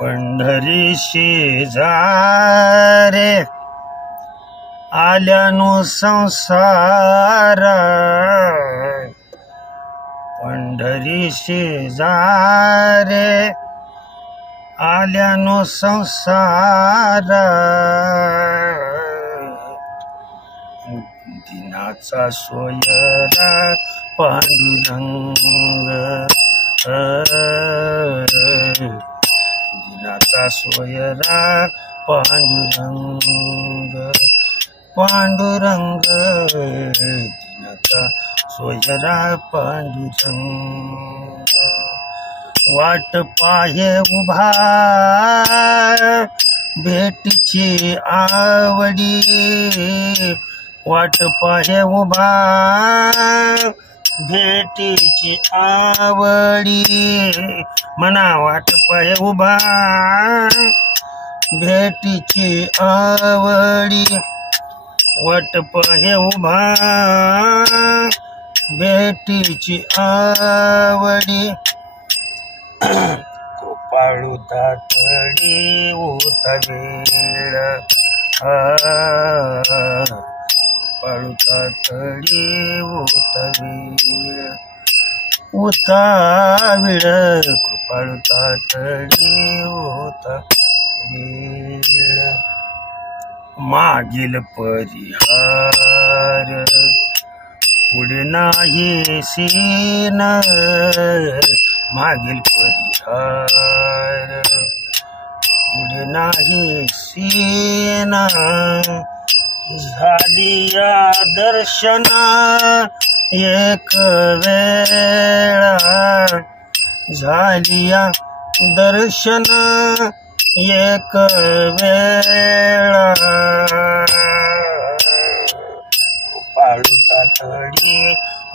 पंढरीशी जा रे आल्यानो संसार, पंढरीशी जा रे आल्यानो संसार, दिनाचा सोयरा पांडुरंग, दिनाचा सोयरा पांडुरंग, पांडुरंग दिनाचा सोयरा पांडुरंग, वाट पाहे उभा भेटीची आवडी, वाट पाहे उभा भेटीची आवडी, म्हणा वाट पाहे उभा भेटीची आवडी, वाट पाहे उभा भेटीची आवडी, कृपाळू तातडी उता वेळ, कृपाळू तातडी उता वेळ, उता वेळ, कृपाळू तातडी उता वेळ, मागील परिहार पुढे नाही सीन, मागील परिहार पुढे नाही सीन, झाली या दर्शना एक वेळा, झाली या दर्शना एक वेळा, कृपाळू तातडी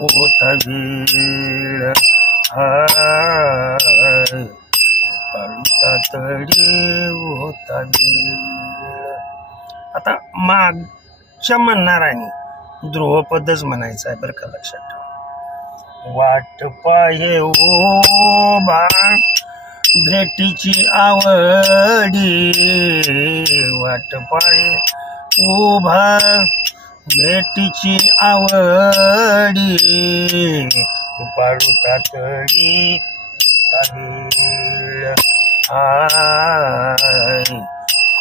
उता वेळ, कृपाळू तातडी उता वेळ. आता मागच्या म्हणणाराने ध्रुवपदच म्हणायचं आहे बरं का, लक्षात ठेवा. वाट पाहे उभा भेटीची आवडी, वाट पाहे उभा भेटीची आवडी, कृपाळू तातडी वेळ,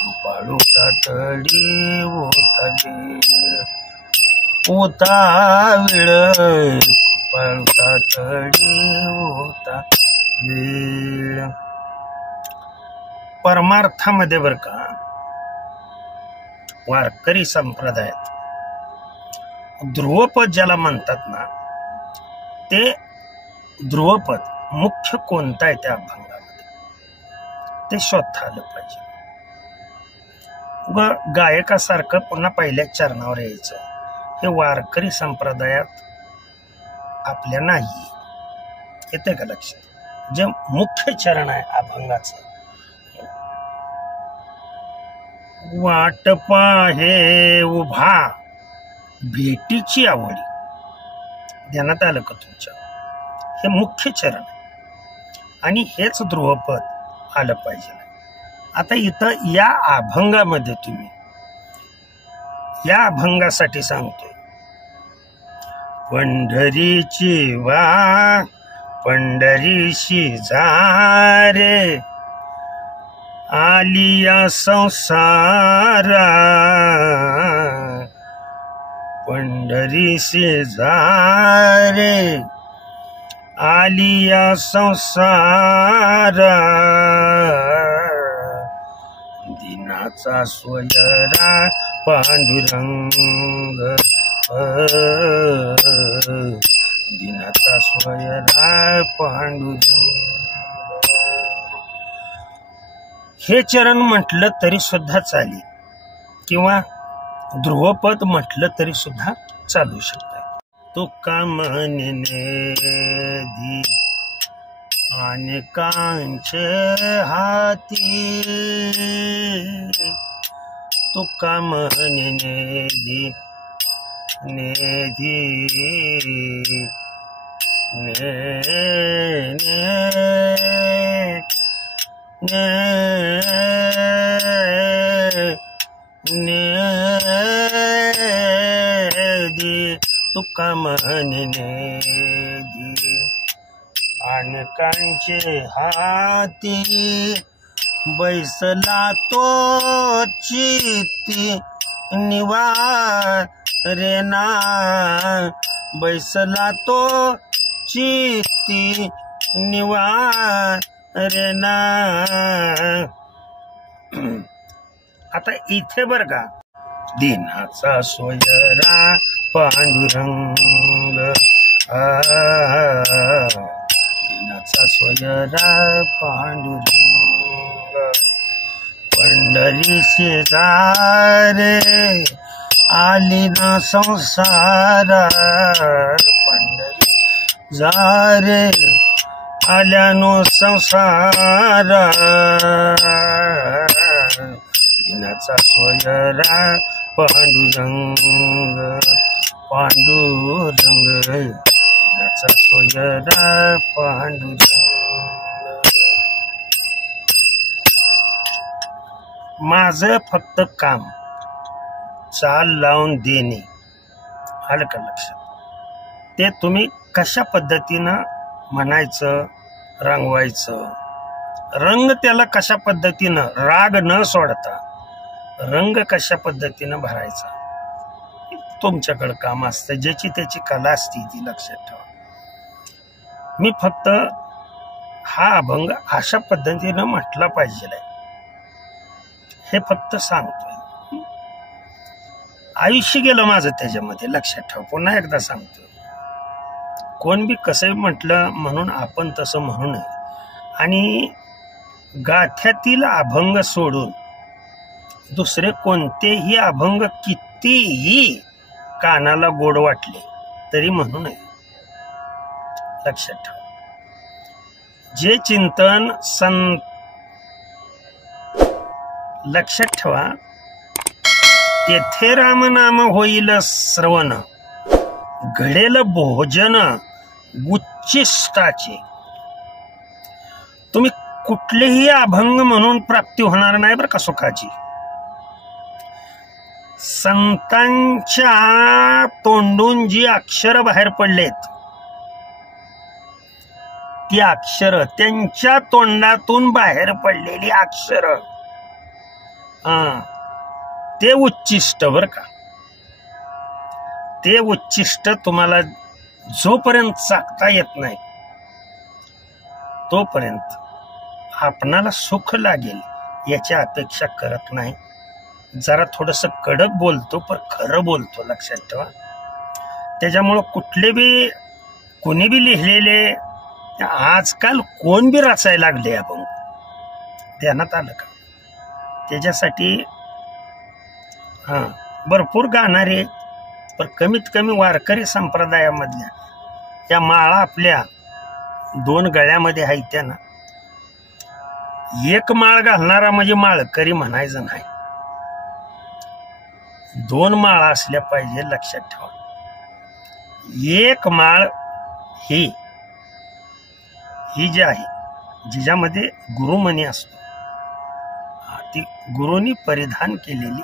कृपाळू तातडी उता वेळ, उता वेळ, कृपाळू तातडी उता वेळ. परमार्थामध्ये बर का, वारकरी संप्रदायात ध्रुवपद ज्याला म्हणतात ना, ते ध्रुवपद मुख्य कोणतं आहे त्या अभंगामध्ये ते शोधता आलं पाहिजे. गायकासारखं पुन्हा पहिल्या चरणावर यायचं हे वारकरी संप्रदायात आपल्या नाही. येते का लक्षात? जे मुख्य चरण आहे अभंगाचं, वाट पाहे उभा भेटीची आवडी, ध्यानात आलं का तुमच्या? हे मुख्य चरण आहे आणि हेच ध्रुवपद आलं पाहिजे. आता इथं या अभंगामध्ये तुम्ही, या अभंगासाठी सांगतोय, पंढरीची वा पंढरीशी जा रे आलिया संसारा, पंढरीशी जा रे आलिया संसारा, दिनाचा सोयरा पांडुरंग, दिनाचा सोयरा पांडुरंग. हे चरण म्हटलं तरी सुद्धा चालेल किंवा ध्रुवपद म्हटलं तरी सुद्धा चालू शकतं. तुका म्हणेधी अनेकांचे हाती, तुका म्हणेधी नेधी नेदी तुका म्हणे नेदी अनेकांचे हाती बैसला तो चित्ती निवारेना बैसला तो चित्ती निवारेना. आता इथे बर का दिनाचा सोयरा पांडुरंग दिनाचा सोयरा पांडुरंग पंढरी शेजारे आली ना संसारा पंढरी जारे आल्यानो संसारा दिनाचा सोयरा पांडुरंग पांडुरंग दिनाचा सोयरा पांडुरंग. माझं फक्त काम चाल लावून देणे. आलं का लक्षात? ते तुम्ही कशा पद्धतीनं म्हणायचं रंगवायचं रंग त्याला कशा पद्धतीनं राग न सोडता रंग कशा पद्धतीनं भरायचा तुमच्याकडे काम असतं. ज्याची त्याची कला असते ती लक्षात ठेवा. मी फक्त हा अभंग अशा पद्धतीनं म्हटला पाहिजे हे फक्त सांगतोय. आयुष्य गेलं माझं त्याच्यामध्ये लक्षात ठेवा. पुन्हा एकदा सांगतो कोण बी कसं म्हटलं म्हणून आपण तसं म्हणू नये. आणि गाथ्यातील अभंग सोडून दुसरे कोणतेही अभंग कितीही कानाला गोड वाटले तरी म्हणू नये. लक्षात ठेवा. जे चिंतन लक्षात ठेवा तेथे रामनाम होईल श्रवण घडेल भोजन उच्चिष्टाचे. तुम्ही कुठलेही अभंग म्हणून प्राप्ती होणार नाही बरं का सुखाची. संतांच्या तोंडून जी अक्षर बाहेर पडलेत ती अक्षर त्यांच्या तोंडातून बाहेर पडलेली अक्षर ते उच्चिष्ट बर का. ते उच्चिष्ट तुम्हाला जोपर्यंत चाकता येत नाही तोपर्यंत आपणाला सुख लागेल याची अपेक्षा करत नाही. जरा थोडस कडक बोलतो पण खरं बोलतो लक्षात ठेवा. त्याच्यामुळं कुठले बी कोणी बी लिहिलेले आजकाल कोण बी रचायला लागले आपण ध्यानात आलं का. त्याच्यासाठी भरपूर गाणारे पण कमीत कमी वारकरी संप्रदायामधल्या त्या माळा आपल्या 2 गळ्यामध्ये आहेत त्यांना एक माळ घालणारा म्हणजे माळकरी म्हणायचं नाही. 2 माळा असल्या पाहिजे लक्षात ठेवा. एक माळ ही जी आहे जिच्यामध्ये गुरुमणी असतो ती गुरुनी परिधान केलेली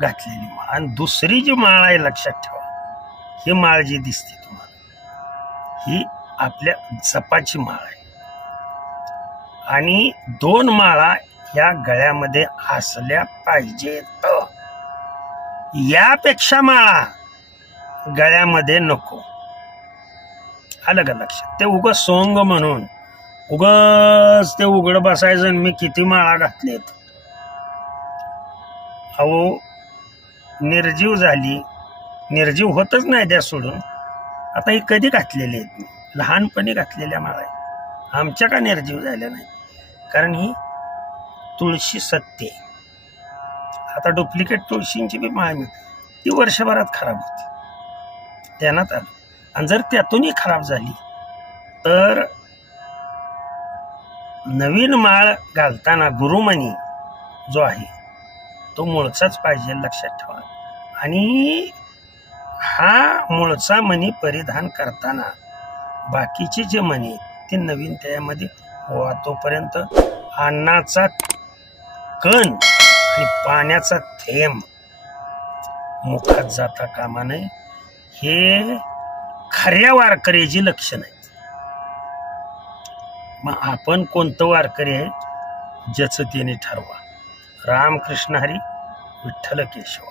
घातलेली माळ. आणि दुसरी जी माळ आहे लक्षात ठेवा ही माळ जी दिसते तुम्हाला ही आपल्या जपाची माळ आहे. आणि 2 माळा या गळ्यामध्ये असल्या पाहिजेत. यापेक्षा माळा गळ्यामध्ये नको. आलं का लक्षात. ते उगं सोंग म्हणून उगच ते उघड बसायचं मी किती माळा घातलेत. अहो निर्जीव झाली निर्जीव होतच नाही त्या सोडून. आता ही कधी घातलेली आहेत लहानपणी घातलेल्या माळा आहेत. आमच्या का निर्जीव झाल्या नाही कारण ही तुळशी सत्य. आता डुप्लिकेट तुळशींची बी माळ ती वर्षभरात खराब होती ध्यानात आलं. आणि जर त्यातूनही खराब झाली तर नवीन माळ घालताना गुरुमणी जो आहे तो मूळचाच पाहिजे लक्षात ठेवा. आणि हा मूळचा मणी परिधान करताना बाकीचे जे मणी ते नवीन त्यामध्ये तोपर्यंत अन्नाचा कण आणि पाण्याचा थेंब मुखात जाता कामा नये. हे खऱ्या वारकऱ्याची लक्षण आहेत. मग आपण कोणतं वारकरी आहे ज्याचं त्याने ठरवा. रामकृष्ण हरी, विठ्ठल केशव.